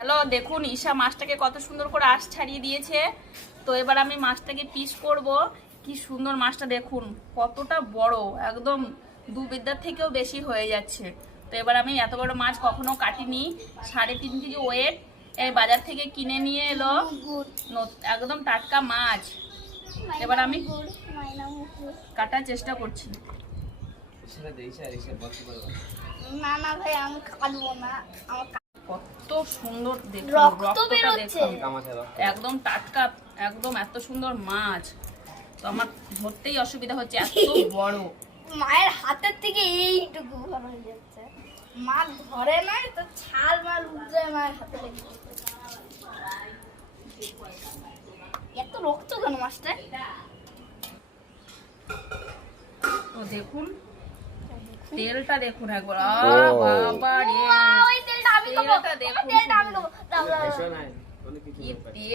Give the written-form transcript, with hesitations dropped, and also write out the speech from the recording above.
Hello, দেখুন ঈশা মাছটাকে কত সুন্দর করে আঁশ ছাড়িয়ে দিয়েছে। তো এবার আমি মাছটাকে পিস করব। কি সুন্দর মাছটা দেখুন, কতটা বড়, একদম দু বিদ্যার থেকেও বেশি হয়ে যাচ্ছে। তো এবার আমি এত বড় মাছ কখনো কাটিনি, 3.5 কেজি ওয়েট এই বাজার থেকে কিনে নিয়ে এলো, একদম টাটকা মাছ। এবার আমি কাটার চেষ্টা করছি। না না ভাই, আমি কাটবো না। কত সুন্দর দেখুন, রক্ত রক্তটা বেরোচ্ছে। দেখুন, একদম টাটকা, একদম এত সুন্দর মাছ। তো আমার ধরতেই অসুবিধা হচ্ছে, এত বড়। মায়ের হাতের থেকে এইটুকু বড় হয়ে যাচ্ছে। মা ধরে নাই তো ছাল মাল উঠে মায়ের হাতে লেগে যাচ্ছে। এত রক্ত কেন মাছটা? তো দেখুন তেলটা দেখুন একবার, বাবা রে, ওই তেলটা আমি খাবো, তেলটা দেখুন, তেলটা আমি খাবো। কি তেল।